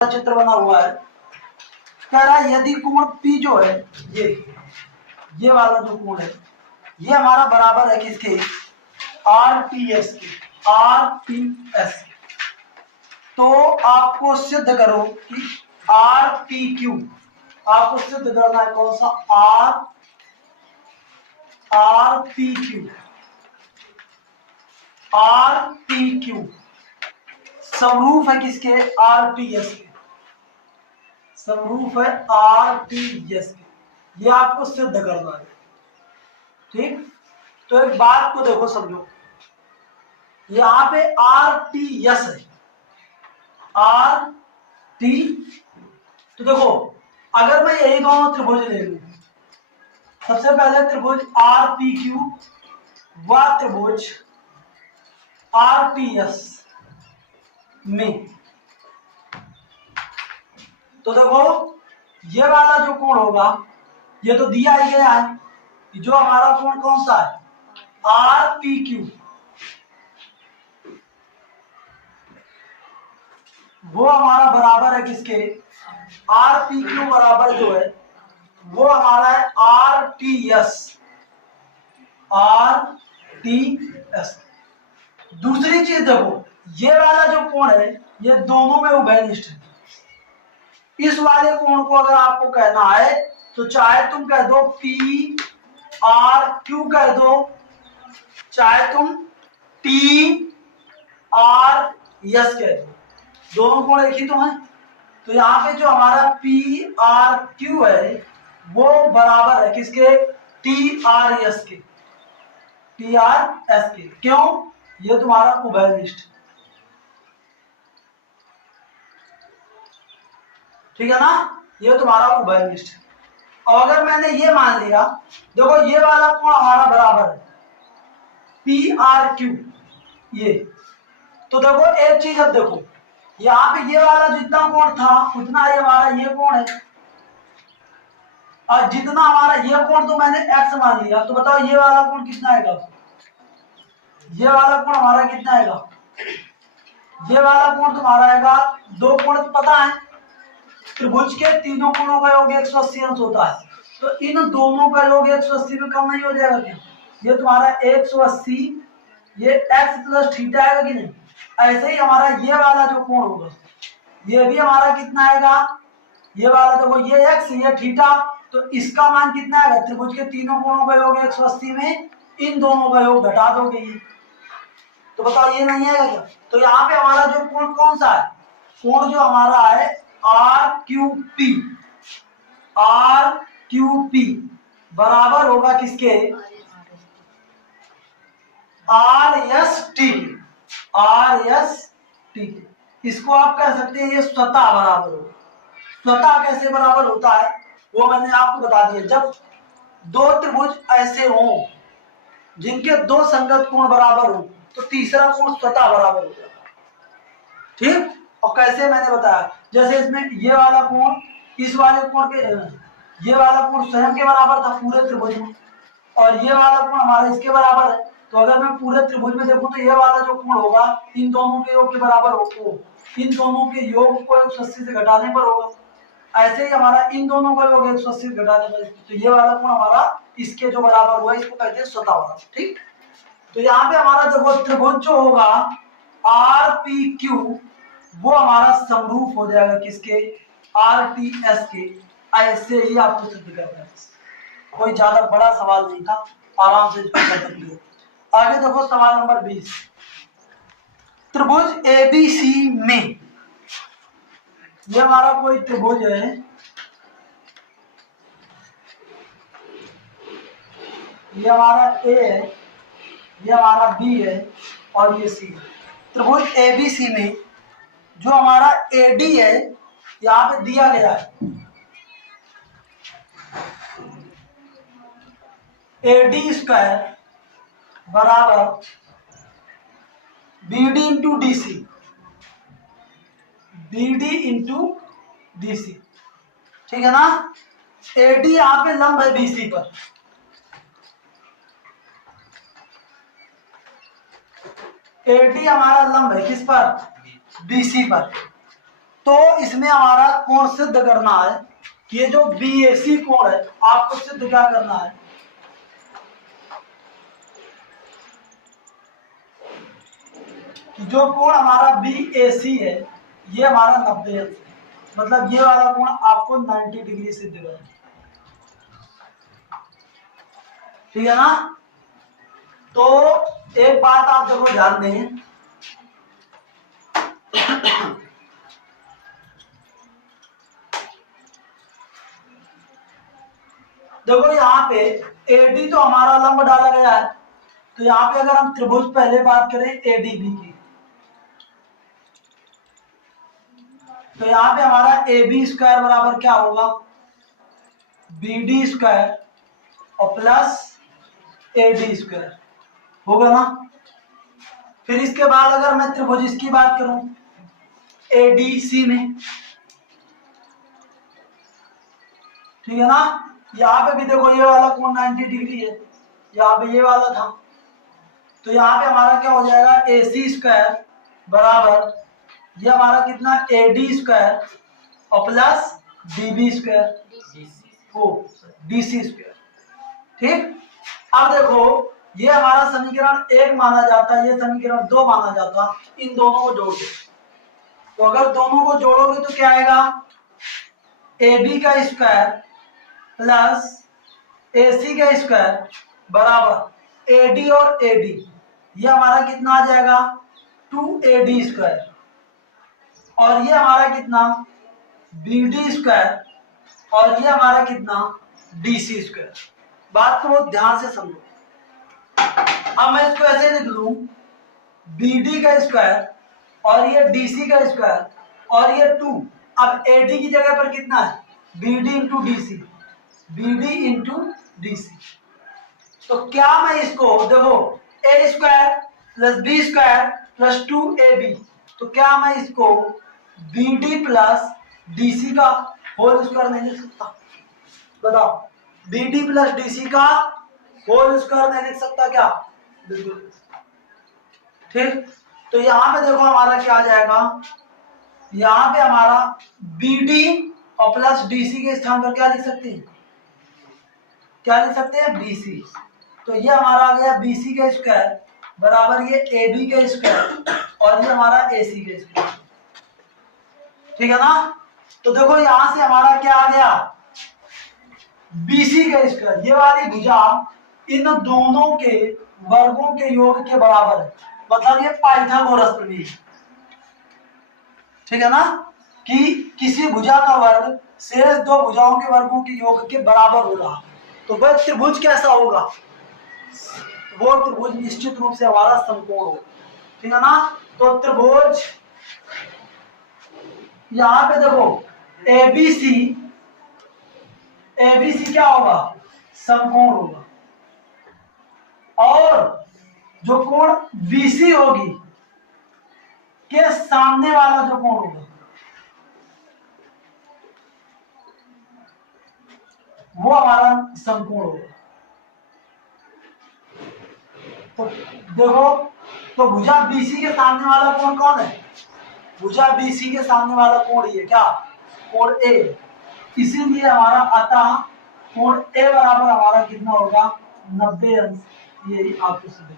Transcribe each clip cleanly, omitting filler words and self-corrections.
चित्र बना हुआ है। कह रहा है यदि कोण P जो है ये वाला जो कोण है ये हमारा बराबर है किसके, RPS के, RPS। तो आपको सिद्ध करो कि RPQ, आपको सिद्ध करना है कौन सा, RPQ। RPQ समरूप है किसके, RPS के, समरूप है RPS के। ये आपको सिद्ध करना है, ठीक। तो एक बात को देखो, समझो, यहां पे RPS है, RT। तो देखो अगर मैं यही दोनों त्रिभुज ले लूं, सबसे पहले त्रिभुज RPQ व त्रिभुज RPS में, तो देखो ये वाला जो कोण होगा ये तो दिया ही गया है, जो हमारा कोण कौन सा है, RPQ, वो हमारा बराबर है किसके, RPQ बराबर जो है वो हमारा है RTS, RTS। दूसरी चीज देखो, ये वाला जो कोण है ये दोनों में उभयनिष्ठ है। इस वाले कोण को अगर आपको कहना है तो चाहे तुम कह दो PRQ कह दो, चाहे तुम TRS कह दो, दोनों कोण एक ही तो है। तो यहाँ पे जो हमारा PRQ है वो बराबर है किसके, TRS के, TRS के। क्यों, ये तुम्हारा उभयनिष्ठ, ठीक है ना, ये तुम्हारा उभयनिष्ठ। और अगर मैंने ये मान लिया, देखो ये वाला कोण हमारा बराबर है PRQ ये, तो देखो एक चीज अब देखो, यहाँ पे ये वाला जितना कोण था उतना ये हमारा ये कोण है, और जितना हमारा ये कोण तो मैंने x मान लिया, तो बताओ ये वाला कोण कितना आएगा, ये वाला कोण हमारा कितना आएगा, ये वाला कोण तुम्हारा आएगा, दो कोण तो पता है, त्रिभुज के तीनों कोणों का योग 180 अंश होता है, तो इन दोनों का योग 180 में कम नहीं हो जाएगा क्या, ये तुम्हारा 180 ये x प्लस थीटा आएगा कि नहीं। ऐसे ही हमारा ये वाला जो कोण होगा ये भी हमारा कितना आएगा, ये वाला देखो ये x ये थीटा, तो इसका मान कितना आएगा, त्रिभुज के तीनों कोणों का योग 180 में इन दोनों का योग घटा दोगे ये, तो बताओ ये नहीं आएगा क्या। तो यहाँ पे हमारा जो कोण कौन सा है, कोण जो हमारा है RQP, RQP बराबर होगा किसके, RST, RST। इसको आप कह सकते हैं ये स्वतः बराबर होगा। स्वतः कैसे बराबर होता है वो मैंने आपको बता दिया, जब दो त्रिभुज ऐसे हों जिनके दो संगत कोण बराबर हो तो तीसरा कोण स्वतः बराबर हो जाता है, ठीक। और कैसे मैंने बताया, जैसे इसमें ये वाला कोण इस वाले कोण के, ये वाला कोण स्वयं के बराबर था पूरे त्रिभुज में, और ये वाला कोण हमारा इसके बराबर है, तो अगर मैं पूरे त्रिभुज में देखूं तो ये वाला जो कोण होगा इन दोनों के योग के बराबर होगा, इन दोनों के योग को 180 से घटाने पर होगा। ऐसे ही हमारा इन दोनों का योग 180 से घटाने पर, तो ये वाला कोण हमारा इसके जो बराबर हुआ इसको कहते हैं स्वतः बराबर, ठीक। तो यहाँ पे हमारा देखो त्रिभुज जो होगा RPQ वो हमारा समरूप हो जाएगा किसके, RTS के। ऐसे ही आपको सिद्ध करना है, कोई ज्यादा बड़ा सवाल नहीं था, आराम से कर सकते हो। आगे देखो सवाल नंबर 20, त्रिभुज ABC में, ये हमारा कोई त्रिभुज है, ये हमारा A है, ये हमारा B है और ये C है। त्रिभुज ABC में जो हमारा AD है यहाँ पे दिया गया है, AD स्क्वायर बराबर BD into DC, BD into DC, ठीक है ना। AD यहाँ पे लंब है BC पर, AD हमारा लंब है किस पर, BC पर। तो इसमें हमारा कोण सिद्ध करना है कि ये जो BAC कोण है आपको सिद्ध क्या करना है, कि जो कोण हमारा BAC है ये हमारा 90 अंश है, मतलब ये वाला कोण आपको 90 डिग्री सिद्ध करना है, ठीक है ना। तो एक बात आप देखो ध्यान दें, देखो यहाँ पे AD तो हमारा लंब डाला गया है, तो यहाँ पे अगर हम त्रिभुज पहले बात करें ADB की, तो यहाँ पे हमारा AB स्क्वायर बराबर क्या होगा, BD स्क्वायर और प्लस AD स्क्वायर होगा ना। फिर इसके बाद अगर मैं त्रिभुज इसकी बात करूं ADC में, ठीक है ना, यहाँ पे भी देखो ये वाला कोण 90 डिग्री है, यहाँ पे ये वाला था, तो यहाँ पे हमारा क्या हो जाएगा AC स्क्वायर बराबर ये हमारा कितना AD स्क्वायर और प्लस DB स्क्वायर ओ DC स्क्वायर, ठीक। अब देखो ये हमारा समीकरण 1 माना जाता है, ये समीकरण 2 माना जाता है, इन दोनों को जोड़ दो, तो अगर दोनों को जोड़ोगे तो क्या आएगा, AB का स्क्वायर प्लस AC का स्क्वायर बराबर AD और AD, ये हमारा कितना आ जाएगा 2AD स्क्वायर, और ये हमारा कितना BD स्क्वायर, और ये हमारा कितना DC स्क्वायर। बात को बहुत ध्यान से समझो। अब मैं इसको ऐसे लिख लूं, BD का स्क्वायर और ये DC का स्क्वायर और ये 2, अब AD की जगह पर कितना है BD into DC, BD into DC, तो क्या मैं इसको देखो A square plus B square plus 2AB, तो क्या मैं इसको BD प्लस DC का होल स्क्वायर नहीं लिख सकता, बताओ, BD प्लस DC का होल स्क्वायर नहीं लिख सकता क्या, बिल्कुल, ठीक। तो यहां पे देखो हमारा क्या आ जाएगा, यहां पे हमारा BD और प्लस DC के स्थान पर क्या लिख सकते हैं, क्या लिख सकते हैं BC, तो ये हमारा आ गया BC का स्क्वायर बराबर ये AB का स्क्वायर और ये हमारा AC का स्क्वायर, ठीक है ना। तो देखो यहां से हमारा क्या आ गया BC का स्क्वायर, ये वाली भुजा इन दोनों के वर्गों के योग के बराबर है, मतलब ये पाइथागोरस प्रमेय, ठीक है ना, कि किसी भुजा का वर्ग शेष दो भुजाओं के वर्गों के योग के बराबर हो रहा, तो वह त्रिभुज कैसा होगा, वो त्रिभुज निश्चित रूप से हमारा समकोण होगा, ठीक है ना। तो त्रिभुज यहां पे देखो ABC क्या होगा, समकोण होगा, और जो कोण BC होगी के सामने वाला जो कोण होगा वो हमारा समकोण होगा। तो देखो, तो भुजा BC के सामने वाला कोण कौन है, भुजा BC के सामने वाला कोण ये क्या, कोण A, इसीलिए हमारा अतः कोण A बराबर हमारा कितना होगा 90 अंश, ये आपको सिद्ध,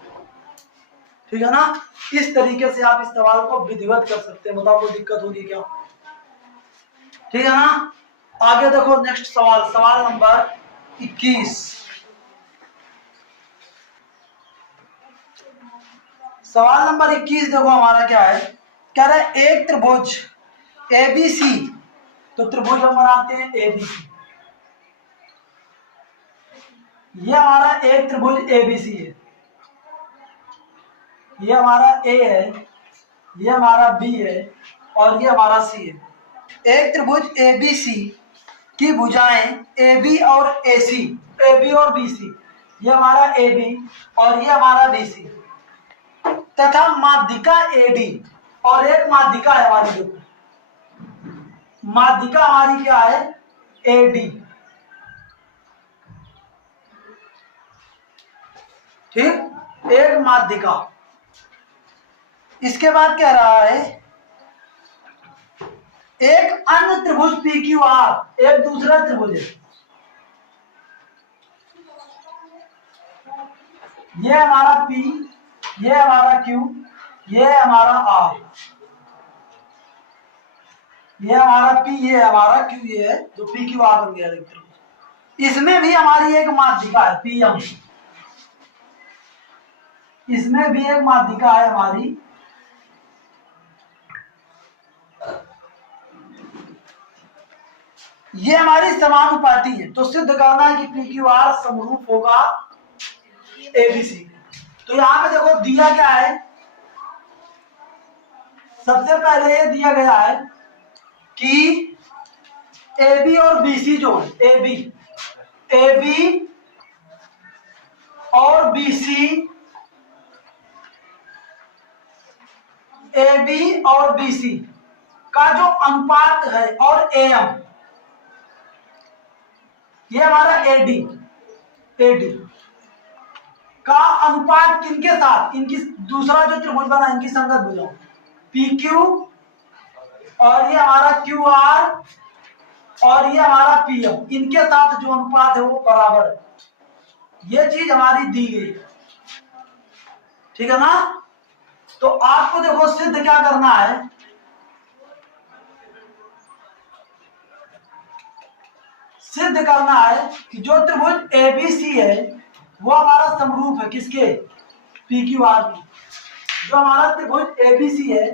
ठीक है ना। इस तरीके से आप इस सवाल को विधिवत कर सकते हैं, बताओ कोई दिक्कत होगी क्या, ठीक है ना। आगे देखो नेक्स्ट सवाल, सवाल नंबर 21, सवाल नंबर 21 देखो हमारा क्या है, कह रहा है एक त्रिभुज ABC, तो त्रिभुज हम बनाते हैं ABC, ये हमारा एक त्रिभुज ABC है, ये हमारा A है, ये हमारा B है और ये हमारा C है। एक त्रिभुज ABC की भुजाएं AB और AC, AB और BC, ये हमारा AB और ये हमारा BC, तथा माध्यिका AD, और एक माध्यिका है हमारी, देखो माध्यिका हमारी क्या है AD, ठीक, एक माध्यिका। इसके बाद कह रहा है एक अन्य त्रिभुज पी क्यू आर, एक दूसरा त्रिभुज है, ये हमारा पी, ये हमारा क्यू, ये हमारा आर, ये हमारा पी, ये हमारा क्यू, ये है जो पी क्यू आर बन गया एक त्रिभुज। इसमें भी हमारी एक माध्यिका है पी एम, इसमें भी एक माध्यिका है हमारी, ये हमारी समानुपाती है। तो सिद्ध करना है कि पी क्यू आर समरूप होगा एबीसी। तो यहां पे देखो दिया क्या है, सबसे पहले ये दिया गया है कि AB और BC जो है, AB और BC, AB और BC का जो अनुपात है और AM, ये हमारा AD का अनुपात किनके साथ, इनकी दूसरा जो त्रिभुज बना इनकी संगत भुजाओं PQ, और ये हमारा QR और ये हमारा PM, इनके साथ जो अनुपात है वो बराबर है। ये चीज हमारी दी गई है, ठीक है ना। तो आपको देखो सिद्ध क्या करना है, सिद्ध करना है कि जो त्रिभुज ABC है वो हमारा समरूप है किसके, PQR की। जो हमारा त्रिभुज ABC है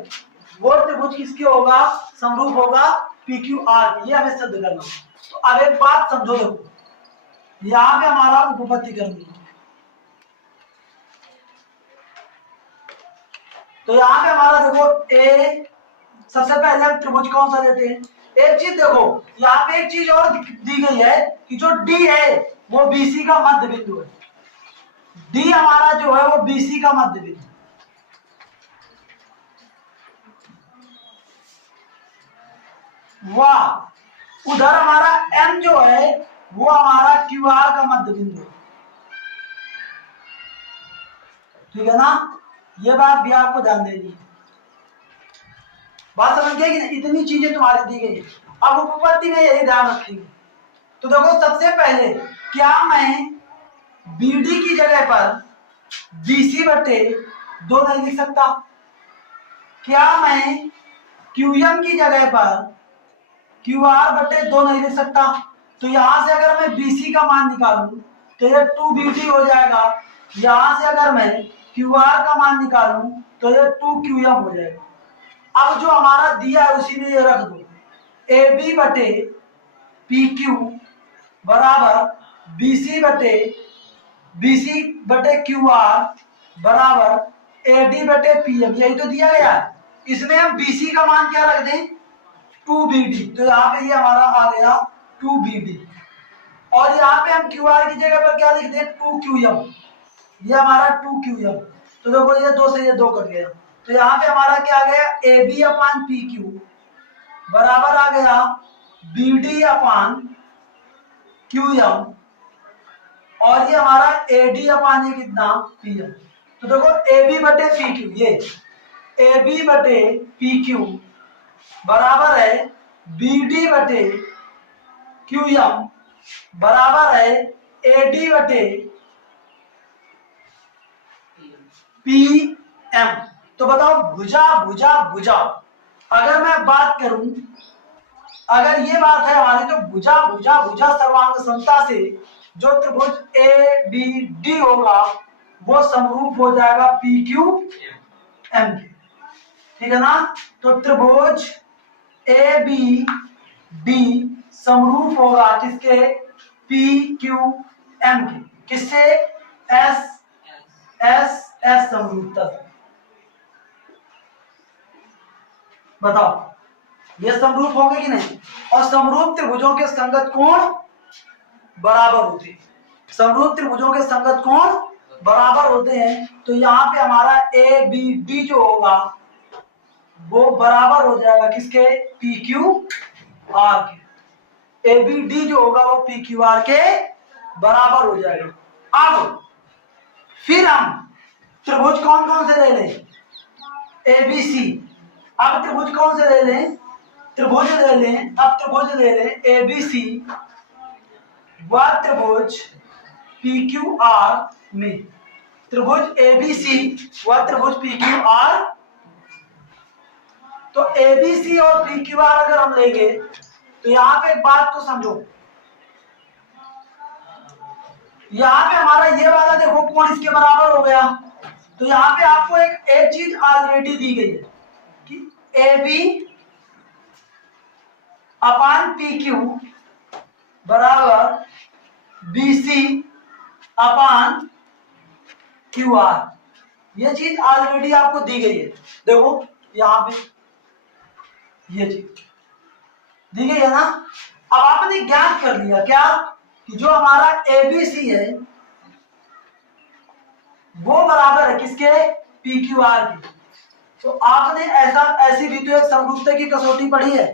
वो त्रिभुज किसके होगा, समरूप होगा PQR की। ये हमें सिद्ध करना है। तो अब एक बात समझो, देखो यहां पे हमारा उपपत्ति करनी है, तो यहां पे हमारा देखो ए, सबसे पहले हम त्रिभुज कौन सा लेते हैं। एक चीज देखो यहाँ पे एक चीज और दी गई है कि जो डी है वो बीसी का मध्य बिंदु है, डी हमारा जो है वो बीसी का मध्य बिंदु। वाह, उधर हमारा एम जो है वो हमारा क्यू आर का मध्य बिंदु है, ठीक है ना। ये बात भी आपको ध्यान देनी है, बात समझ गए कि नहीं, इतनी चीजें तुम्हारी दी गई है। अब उपपत्ति में यही ध्यान रखेंगे। तो देखो सबसे पहले क्या मैं बीडी की जगह पर बीसी बटे 2 नहीं लिख सकता, क्या मैं क्यूएम की जगह पर क्यूआर बटे 2 नहीं लिख सकता। तो यहां से अगर मैं बीसी का मान निकालूं तो ये 2बीडी हो जाएगा, यहां से अगर मैं क्यूआर का मान निकालूं तो ये 2क्यूएम हो जाएगा। अब जो हमारा दिया है उसी में ये रख दो, AB बटे PQ बराबर BC बटे QR बराबर AD बटे PM, यही तो दिया गया है। इसमें हम BC का मान क्या रख दें, 2BD, तो यहाँ पे ये हमारा आ गया 2BD, और यहाँ पे हम QR की जगह पर क्या लिख दें, 2QM, ये हमारा 2QM। तो देखो ये 2 से ये 2 कट गया, तो यहाँ पे हमारा क्या आ गया, AB अपान PQ बराबर आ गया BD अपान QM, और ये हमारा AD अपान ये कितना PM। तो देखो AB बटे PQ, ये AB बटे PQ बराबर है BD बटे QM बराबर है AD बटे PM। तो बताओ भुजा भुजा भुजा, अगर मैं बात करूं, अगर ये बात है हमारी, तो भुजा भुजा भुजा सर्वांग समता से जो त्रिभुज ABD होगा वो समरूप हो जाएगा PQM के, ठीक है ना। तो त्रिभुज ABD समरूप होगा किसके, PQM के, किससे, S समरूपता से। बताओ ये समरूप होंगे कि नहीं। और समरूप त्रिभुजों के संगत कोण बराबर होते हैं, समरूप त्रिभुजों के संगत कोण बराबर होते हैं। तो यहाँ पे हमारा ABD जो होगा वो बराबर हो जाएगा किसके, PQR के। ABD जो होगा वो PQR के बराबर हो जाएगा। अब फिर हम त्रिभुज कौन कौन से ले लें, ABC। अब त्रिभुज कौन से ले लें, त्रिभुज ले लें, अब त्रिभुज ले लें एबीसी व त्रिभुज पीक्यूआर में, त्रिभुज एबीसी व त्रिभुज पीक्यूआर। तो एबीसी और पीक्यूआर अगर हम लेंगे तो यहां पे एक बात को समझो, यहां पे हमारा ये वाला देखो कोण इसके बराबर हो गया। तो यहां पे आपको एक चीज ऑलरेडी दी गई है कि A B upon P Q बराबर B C upon Q R, ये चीज ऑलरेडी आपको दी गई है। देखो यहां पे ये चीज दी गई है ना। अब आपने ज्ञात कर लिया क्या कि जो हमारा एबीसी है वो बराबर है किसके, पी क्यू आर की। तो आपने ऐसी भी तो एक समरूपता की कसौटी पढ़ी है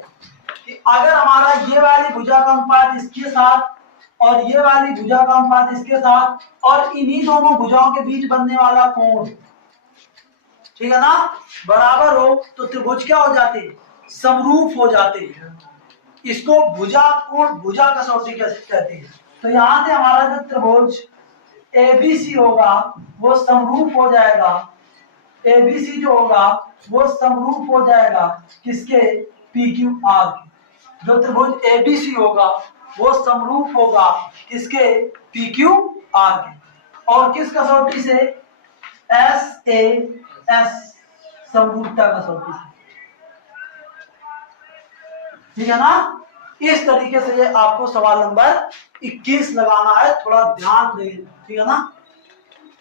कि अगर हमारा ये वाली भुजा का अनुपात इसके साथ और ये वाली भुजा का अनुपात इसके साथ और इन्हीं दोनों भुजाओं के बीच बनने वाला कोण, ठीक है ना, बराबर हो तो त्रिभुज क्या हो जाते, समरूप हो जाते हैं। इसको भुजा कोण भुजा कसौटी कहते हैं। तो यहां से हमारा जो त्रिभुज एबीसी होगा वो समरूप हो जाएगा, एबीसी जो होगा वो समरूप हो जाएगा किसके, पी क्यू आर के। जो त्रिभुज एबीसी होगा वो समरूप होगा किसके, पी क्यू आर के। और किस कसौटी से, एस ए एस समरूपता कसौटी से, ठीक है ना। इस तरीके से ये आपको सवाल नंबर 21 लगाना है, थोड़ा ध्यान दें, ठीक है ना।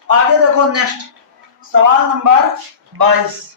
आगे देखो नेक्स्ट सवाल नंबर 22।